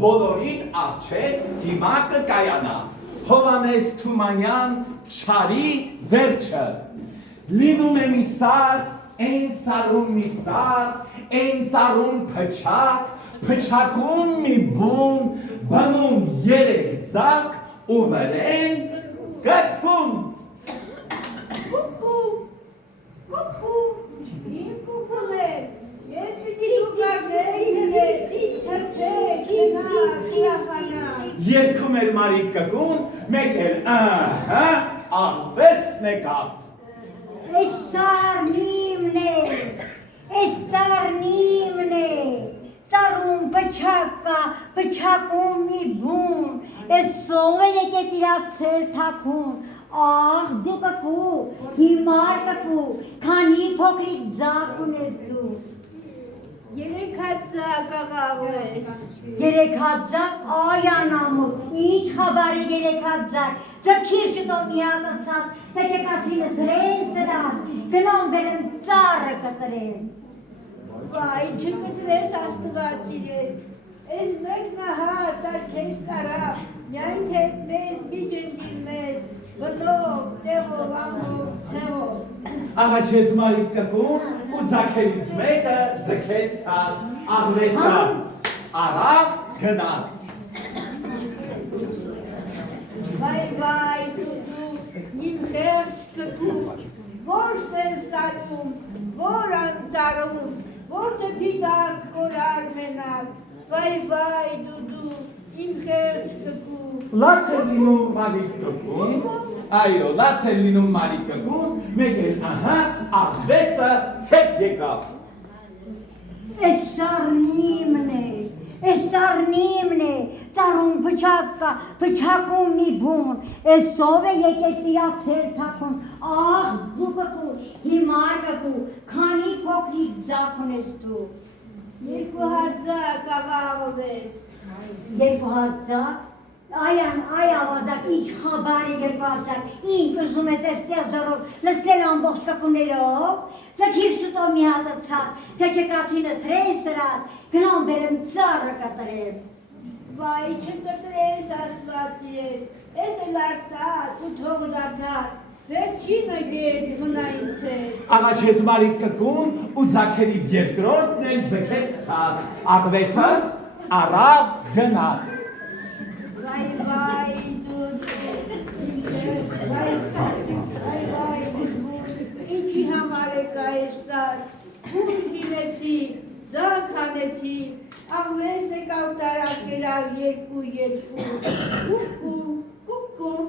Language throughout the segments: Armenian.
բոլորին առջև հիմա կկայանա Հովանես Թումանյան չարի վերջը լինում է մի սար Են սարում մի ծառ Են ծառում փչակ Փչակում մի բուն բնում երեք ձակ ու վրեն կկկում Կուկու Կուկու Իմ կուկում է Ես պիտի դու կարդեք թրթեք Երկում էր մարիկ կկուն մեկ էլ աղվեսն եկավ Այս սարնիմն է Այս ծառնիմն է Ծառում փչակ կա փչակում մի բուն Այս սովը եկեք իրացել թաքուն Ահ դու կկու հիմար կկու քանի փոքրիկ ձակ ունես դու Երեք հատ ձակ աղավես Երեք հատ ձակ այ անամուր ինչ խաբար է երեք հատ ձակ Ձգիր շուտով մի հատը ցած թե չկացինս հրեն սրան գնոմ վերեմ ծառը կտրեմ Վայ չկտրես աստված իրես Ես մեկ նահար տար քեզ տարա Միայն թե մեզ բիջենջի մեզ Գլով, տեղով, ամով, թեղով Աղաչեց մարիկ կկուն ու ձակերից մեկը ձգեց ցած աղվեսը Արավ գնաց Վայ դու իմ խեղճ կկու Որ սեր սարում, որ անտարում Որ դպիտակ կորար մենակ Վայ դու իմ խեղճ կկու Լաց է լինում մարիկ կկուն Այո, լաց է լինում մարիկ կկուն մեկ էլ աղվեսը հետ եկավ Այս սարնիմն է Այս սարնիմն է ծառում փչակ կա փչակում մի բուն Այս սով է եկեք իրացել թաքուն Ահ դու կկու հիմար կկու քանի փոքրիկ ձակ ունես դու Երկու հատ ձակ աղավես Երկու հատ ձակ Այ ավազակ ինչ խաբար է երկու հատ ձակ Ինչ ուզում ես այստեղ ձորով լսնել ամբողջ կկուներով Ձգիր շուտով մի հատը ցած թե չկացինս հրեն սրան գնամ վերեմ ծառը կտրեմ Վայ չկտրես աստված իրես Ես էլ արտած ու թող դարձար Վերջինը գետ հունայից է Աղաչեց մարիկ կկուն ու ձակերից երկրորդն էլ ձգեց ցած աղվեսը արավ գնաց Վայ դու Ինչի համար եք այսար Քունքինեցի, ձակ հանեցի Աղվեսն եկավ տարակերավ երկու Կուկու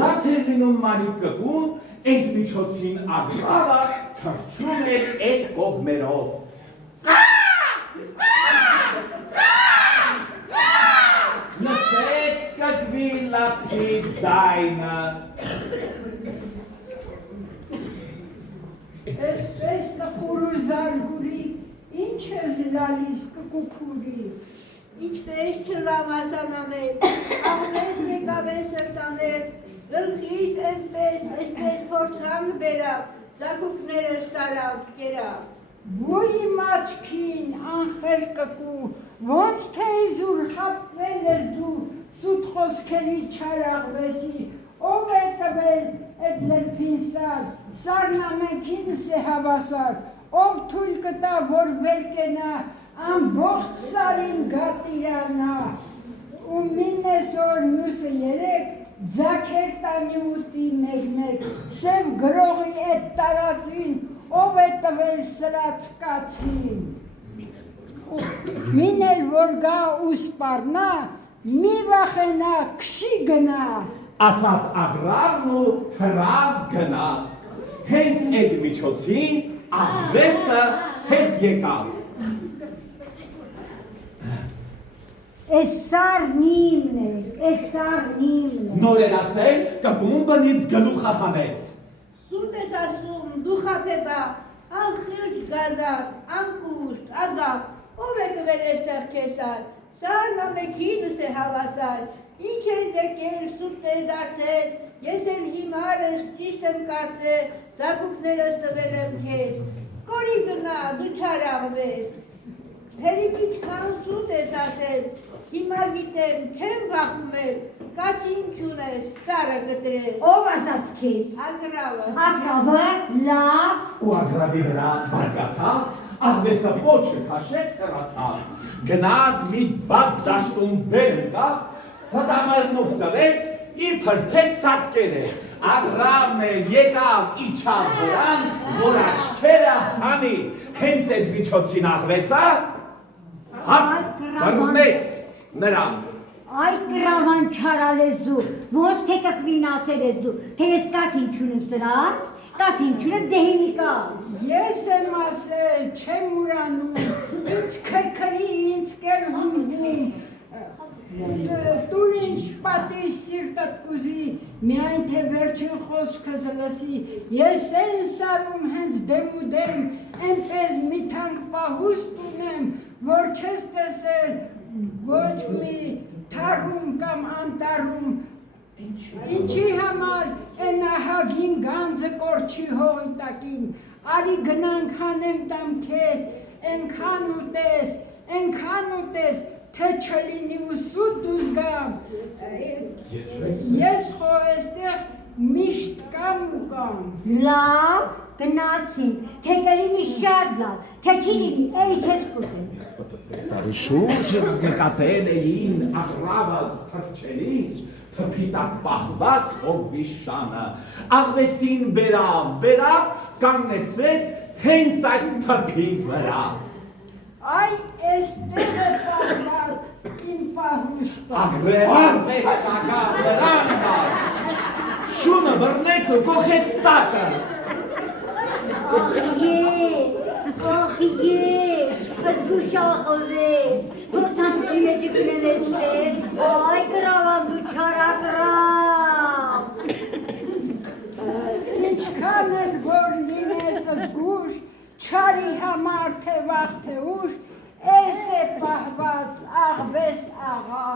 Լաց էր լինում մարիկ կկուն այդ միջոցին աղվավը թրջում էր այդ կողմերով Լսեց կկվի լացի ձայնը Էսպես տխուր ու զարգուրի, ինչ ես լալիս կկուքուրի Ինչպես չլամասանամել, աղվեսն եկավ է սրտանել Գլխիս այսպես փորձամ բերավ, ձագուկներս տարավ կերավ Ոյի մաչքին անխել կկու, ոնց թե իզուր խապվել ես դու սուտ խոսքերի չարաղվեսի Ով է տվել էդ լրպին սար, սարն ամենքինս է հավասար Ով թույլ կտա, որ վեր կենա, ամբողջ սարին գատիրանա Ու մինես օր մյուսը երեք, ձակեր տանի ուտի մեկ Սև գրողի էդ տարածին, ով է տվել սրած կացին Մին էլ որ գա ու սպարնա, մի վախենա, քշի գնա Ասաց աղրավն ու թրավ գնաց Հենց այդ միջոցին աղվեսը հետ եկավ Այս սարնիմն է Այս սարնիմն է Նոր էր ասել կկուն բնից գլուխը հանեց Սուտ ես ասում, դու խապեպա, անխիլջ գազակ, անկուստ, ագակ, ով է տվել էստեղ կեսար, սարն ամենքինս է հավասար, ինչ ես եկել, սուտ էր դարձել, ես էլ հիմար ես ճիշտ եմ կարծել, ձագուկներս տվել եմ քեզ, կորի գնա, դու չարաղվես, Թերիկիչ կանցուտ ես ասել, հիմար գիտեմ, չեմ վախումել, կաց ինչուն ես, ծարը գտրես, Ով ասաց քեզ։ ագրավը, Ագրավը լավ։ Ու ագրավի վրա բարգացած, աղվեսը պոչը քաշեց հեռացավ, գնաց մի բաց դաշտում վեր ընկավ, ստամարն ուխտվեց, իբր թե սատկել է, ագրավն է եկավ իջավ վրան, որ աչքերը հանի, հենց այդ միջոցին աղվեսը, բռնեց նրան։ Այ գրավան չարալեզու, ոնց թե կկվին ասել ես դու, թե ես կաց ինչուն եմ սրանց, կաց ինչունը դեհինի կաց։ Ես եմ ասել, չեմ ուրանում, ինձ քրքրի, ինձ կեր հունգում, դու ինձ պատի սիրտդ կուզի, միայն թե վերջին խոսքս լսի, ես են սարում հենց դեմ ու դեմ, այնպես մի թանկ պահուստ ունեմ, որ չես տեսել ոչ մի թարում կամ անտարում, ինչի համար են ահագին գանձը կորչի հողի տակին, արի գնանք հանեմ տամ քեզ, ենքան ուտես, թե չլինի ու սուտ դուզ գամ, ես խո էստեղ միշտ կամ ու կամ։ Լավ, գնացին, թե կլինի շատ լավ, թե չի լինի, էի քեզ կուտեմ։ Ծառի շուրջը նկատել էին աղրավը թրջելիս, թփիտակ պահված հովվի շանը, աղվեսին բերավ, կանգնեցրեց հենց այդ թփի վրա։ Այ էստեղ է պահված իմ պահուստը։ Աղվես տակա վրան կար, շունը բռնեց ու կոխեց տակը։ Ախ ես, զգուշախովես, փորձանքի եջի կնևեսվեր, այ գրավան դու չարագրավ։ Ինչքան էլ որ լինես զգուշ, չարի համար թե վաղ թե ուշ, էս է պահված աղվես աղա։